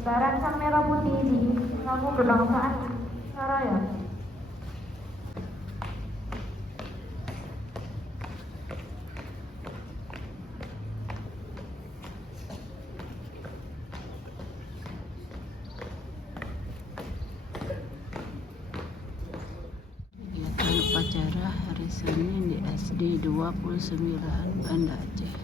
Kibaran sang merah putih di mengaku kebangsaan Saraya. Kegiatan upacara hari Senin di SD 29 Banda Aceh.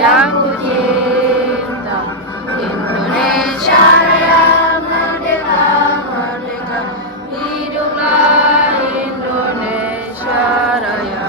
Yang kucinta, Indonesia Raya merdeka, merdeka, hiduplah Indonesia Raya.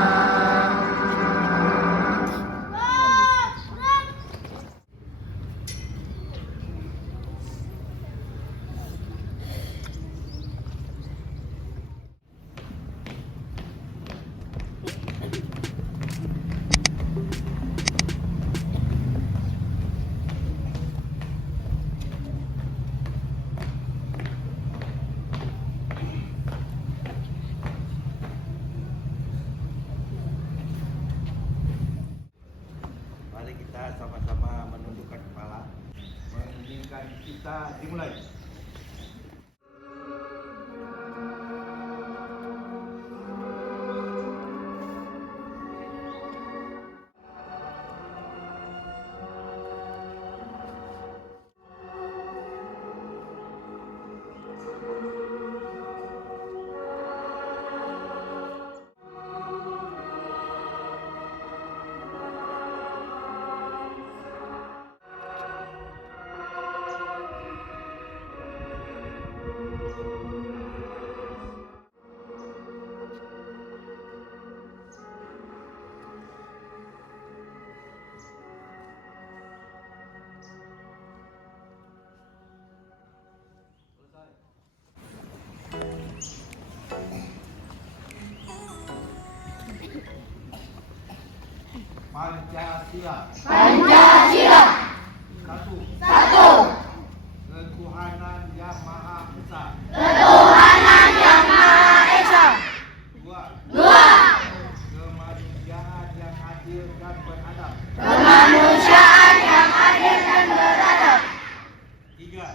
Mari kita sama-sama menundukkan kepala, menginginkan kita dimulai. Pancasila. Pancasila. Satu. Ketuhanan Yang Maha Esa. Ketuhanan Yang Maha Esa. Dua. Kemanusiaan yang adil dan beradab. Kemanusiaan yang adil dan beradab. Tiga.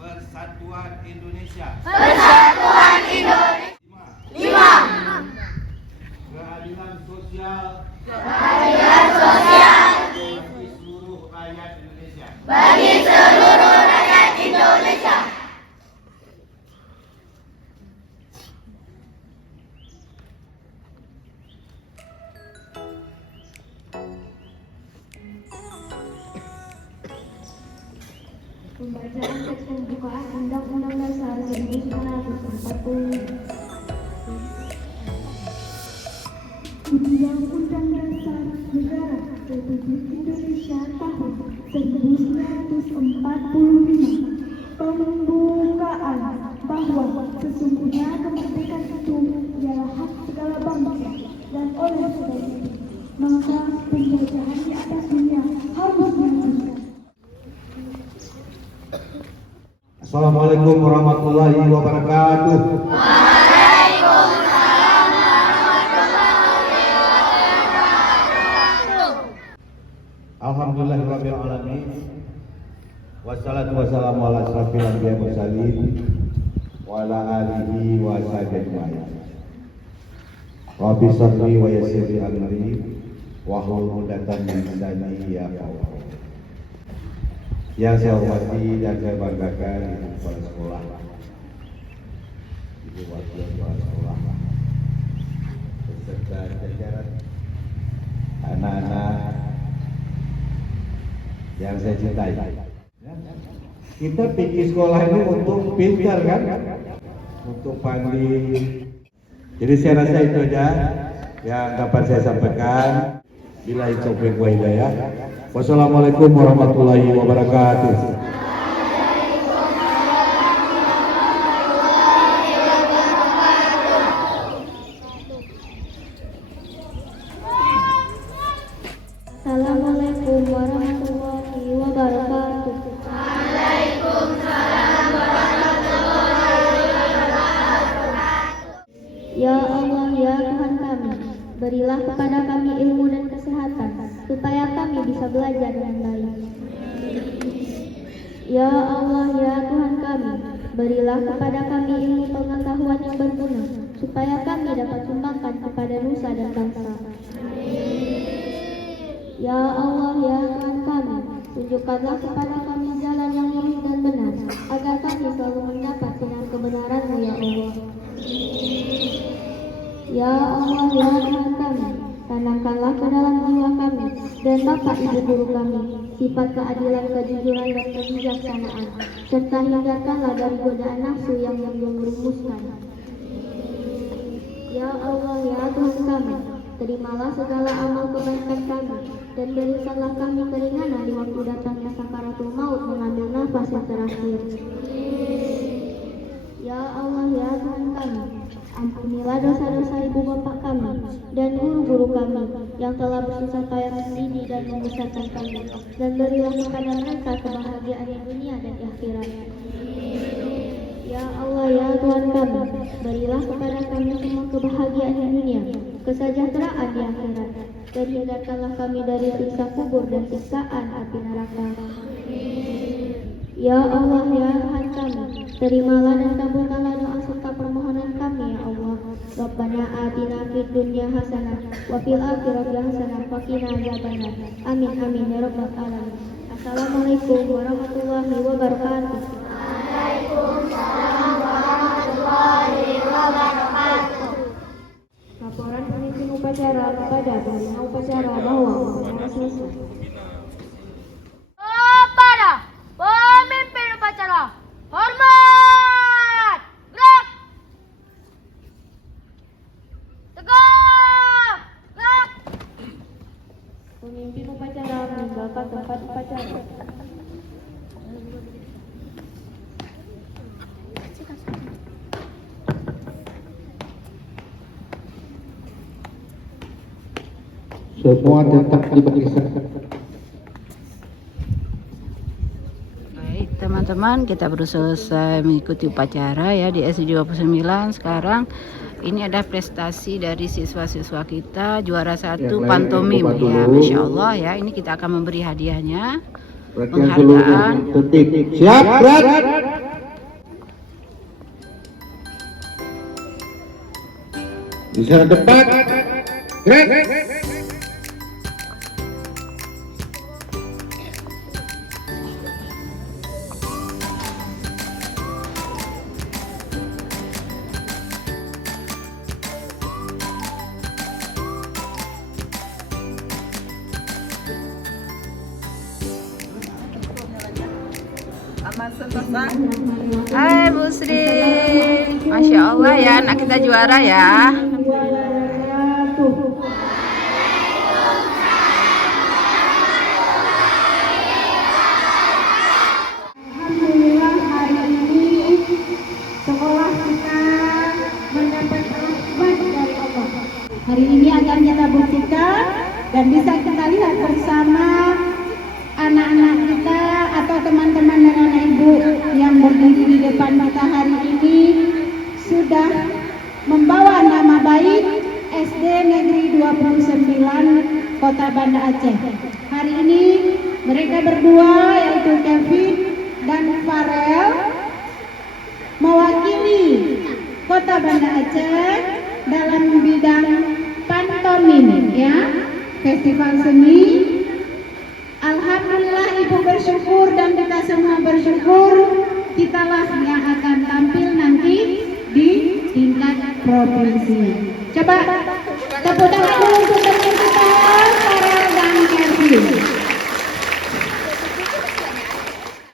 Persatuan Indonesia. Persatuan Indonesia. Lima. Keadilan sosial. Keadilan sosial Bagi seluruh rakyat Indonesia. bagi seluruh rakyat Indonesia. Pembacaan teks pembukaan Undang-Undang Dasar 1945. Undang-Undang Dasar Negara Republik Indonesia tahun 1945 pembukaan bahwa sesungguhnya kemerdekaan itu ialah hak segala bangsa dan oleh sebab itu maka penjajahan di atas dunia harus dihentikan. Assalamualaikum warahmatullahi wabarakatuh. Waalaikumsalam warahmatullahi wabarakatuh. Alhamdulillahirabbil alamin. Wassalatu wassalamu ala asrafil anbiya wal mursalin wa ala alihi wa sahbihi ajma'in. Rabbi shalli wa yassir li amri wa hlul 'uqdatam min lisani yafqahu. Yang saya hormati dan saya banggakan Ibu Kepala Sekolah, Ibu Wakil Kepala Sekolah, beserta jajaran anak-anak yang saya cintai. Kita pergi sekolah ini untuk pintar kan, untuk pandai. Jadi saya rasa itu aja yang dapat saya sampaikan. Billahi taufiq wa hidayah. Wassalamualaikum warahmatullahi wabarakatuh. Assalamualaikum warahmatullahi wabarakatuh. Ya Allah, ya Tuhan kami, berilah kepada kami ilmu dan kesehatan, supaya kami bisa belajar dengan baik. Ya Allah, ya Tuhan kami, berilah kepada kami ilmu pengetahuan yang berguna, supaya kami dapat sumbangkan kepada nusa dan bangsa. Ya Allah, ya Tuhan kami, tunjukkanlah kepada kami jalan yang lurus dan benar, agar kami selalu mendapat sinar kebenaran-Mu, ya Allah. Ya Allah, ya Tuhan kami, tanamkanlah ke dalam jiwa kami dan Bapak Ibu guru kami sifat keadilan, kejujuran, dan kebijaksanaan, serta hindarkanlah dari godaan nafsu yang merumuskan. Ya Allah, ya Tuhan kami, terimalah segala amal kebaikan kami dan berikanlah kami keringanan di waktu datangnya sakaratul maut mengambil nafas yang terakhir. Ya Allah, ya Tuhan kami, ampunilah dosa-dosa ibu bapak kami dan guru-guru kami yang telah bersusah payah mendidik dan membesarkan kami, dan berilah kepada mereka kebahagiaan di dunia dan di akhirat. Ya Allah, ya Tuhan kami, berilah kepada kami semua kebahagiaan di dunia, kesejahteraan di akhirat, dan hindarkanlah kami dari siksa kubur dan siksaan api neraka. Ya Allah, ya Tuhan kami, terimalah dan kabulkanlah doa serta permohonan kami, ya Allah. Rabbana atina fid dunya hasanah wa fil akhirati hasanah wa qina adzabannar. Amin amin ya rabbal alamin. Assalamualaikum warahmatullahi wabarakatuh. Waalaikumsalam warahmatullahi wabarakatuh. Laporan pemimpin upacara kepada pembina upacara bahwa upacara selesai. Kepada pemimpin upacara, hormat, gerak, tegak, gerak. Pemimpin upacara meninggalkan tempat upacara. Semua tetap diperiksa. Baik teman-teman, kita baru selesai mengikuti upacara ya di SD 29. Sekarang ini ada prestasi dari siswa-siswa kita, juara 1 pantomim ya, Masya Allah ya. Ini kita akan memberi hadiahnya, penghargaan. Siap, berat. Di sana depan. Gerak. Hai Bu Sri, Masya Allah ya, anak kita juara ya. Alhamdulillah hari ini sekolah kita mendapat rahmat dari Allah. Hari ini akan kita buktikan dan bisa kita lihat bersama anak-anak kita atau teman-teman dan anak ibu yang berdiri di depan kita hari ini sudah membawa nama baik SD Negeri 29 Kota Banda Aceh. Hari ini mereka berdua yaitu Kevin dan Farel mewakili Kota Banda Aceh dalam bidang pantomim ya, festival seni. Alhamdulillah Ibu bersyukur dan kita semua bersyukur, kitalah yang akan tampil nanti di tingkat provinsi. Coba tepuk tangan dulu untuk teman kita Farel dan Kevin.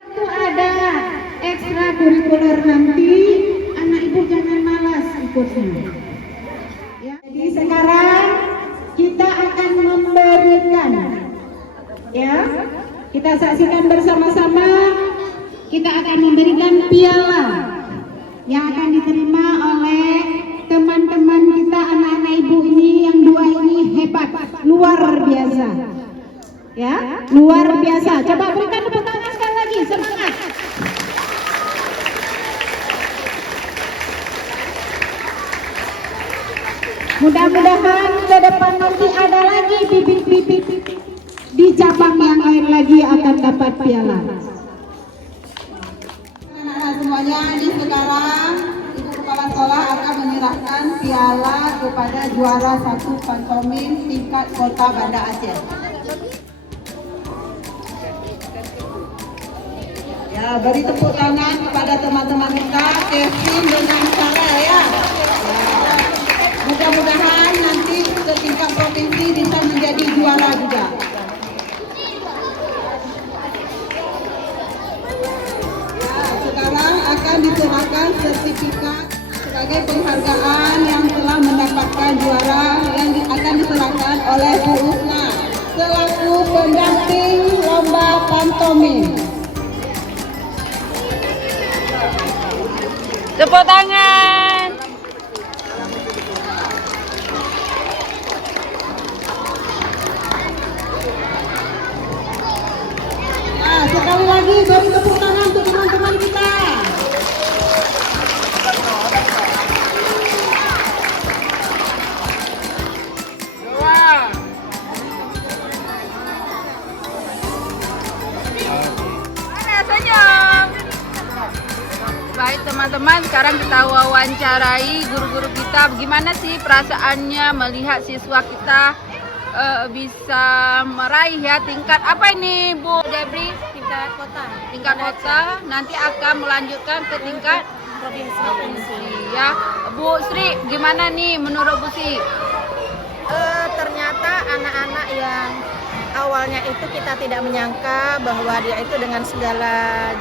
Itu ada ekstrakurikuler nanti, anak ibu jangan malas ikutnya. Ya, jadi sekarang kita akan memberikan, ya, kita saksikan bersama-sama. Kita akan memberikan piala yang akan diterima oleh teman-teman kita, anak-anak ibu ini yang dua ini hebat, luar biasa. Ya, luar biasa. Coba berikan tepuk tangan sekali lagi, semangat. Mudah-mudahan ke depan nanti ada lagi bibit-bibit di cabang yang lain lagi akan dapat piala. Anak-anak semuanya, ini sekarang Ibu Kepala Sekolah akan menyerahkan piala kepada juara 1 pantomim tingkat Kota Banda Aceh. Ya, beri tepuk tangan kepada teman-teman kita, Kevin dengan Sarah ya. Mudah-mudahan nanti ke tingkat provinsi bisa menjadi juara juga. Ya, sekarang akan diserahkan sertifikat sebagai penghargaan yang telah mendapatkan juara yang akan diserahkan oleh Bu Usna selaku pendamping lomba pantomim. Tepuk tangan. Nah, sekali lagi beri tepuk tangan untuk teman-teman kita. Senyum. Baik teman-teman, sekarang kita wawancarai guru-guru kita. Bagaimana sih perasaannya melihat siswa kita bisa meraih ya tingkat apa ini Bu Debri? Tingkat kota. Tingkat kota, nanti akan melanjutkan ke tingkat provinsi ya. Bu Sri, gimana nih menurut Bu Sri? Ternyata anak-anak yang awalnya itu kita tidak menyangka bahwa dia itu dengan segala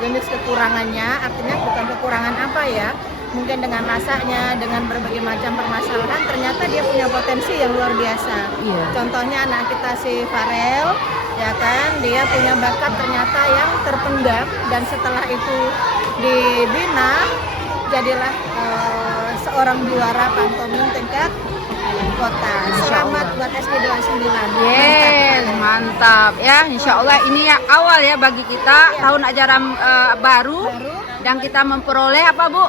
jenis kekurangannya, artinya bukan kekurangan apa ya, mungkin dengan rasanya, dengan berbagai macam permasalahan, ternyata dia punya potensi yang luar biasa. Iya. Contohnya anak kita si Farel, ya kan, dia punya bakat ternyata yang terpendam, dan setelah itu dibina, jadilah seorang juara pantomim tingkat kota. Selamat buat SD 29. Yes, mantap ya. Insya Allah ini ya awal ya bagi kita tahun ajaran baru, dan kita memperoleh apa Bu?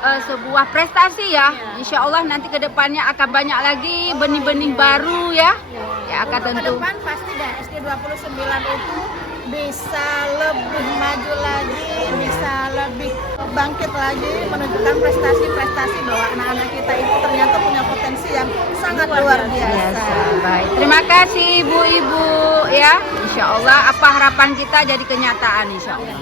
Sebuah prestasi ya. Insya Allah nanti kedepannya akan banyak lagi benih-benih baru ya. Ya akan Ke tentu. depan pasti dah SD 29 itu bisa lebih maju lagi, bisa lebih bangkit lagi, menunjukkan prestasi-prestasi bahwa anak-anak kita itu ternyata punya potensi yang sangat luar biasa. Baik, terima kasih Ibu-ibu ya. Insya Allah apa harapan kita jadi kenyataan Insya Allah.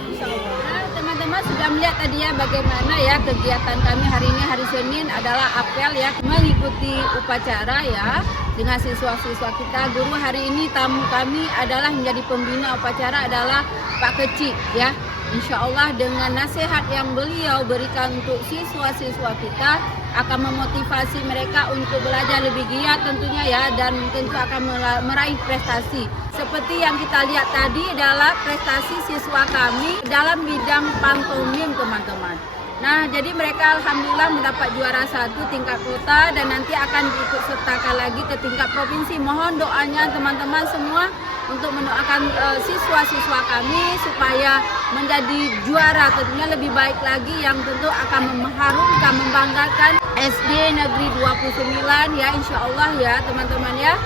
Teman-teman sudah melihat tadi ya bagaimana ya kegiatan kami hari ini, hari Senin adalah apel ya, mengikuti upacara ya dengan siswa-siswa kita. Guru hari ini tamu kami adalah menjadi pembina upacara adalah Pak Kecik ya. Insya Allah dengan nasihat yang beliau berikan untuk siswa-siswa kita akan memotivasi mereka untuk belajar lebih giat tentunya ya, dan tentu akan meraih prestasi. Seperti yang kita lihat tadi adalah prestasi siswa kami dalam bidang pantomim teman-teman. Nah, jadi mereka alhamdulillah mendapat juara 1 tingkat kota dan nanti akan diikut sertakan lagi ke tingkat provinsi. Mohon doanya teman-teman semua untuk mendoakan siswa-siswa kami supaya menjadi juara tentunya lebih baik lagi, yang tentu akan mengharumkan, membanggakan SD Negeri 29 ya, insya Allah ya teman-teman ya.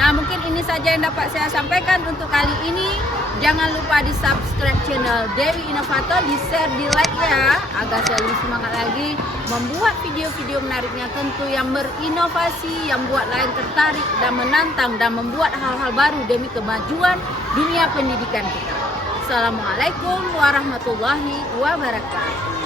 Nah, mungkin ini saja yang dapat saya sampaikan untuk kali ini. Jangan lupa di subscribe channel Dewi Inovator, di share, di like ya, agar saya lebih semangat lagi membuat video-video menariknya, tentu yang berinovasi, yang buat lain tertarik dan menantang dan membuat hal-hal baru demi kemajuan dunia pendidikan kita. Assalamualaikum warahmatullahi wabarakatuh.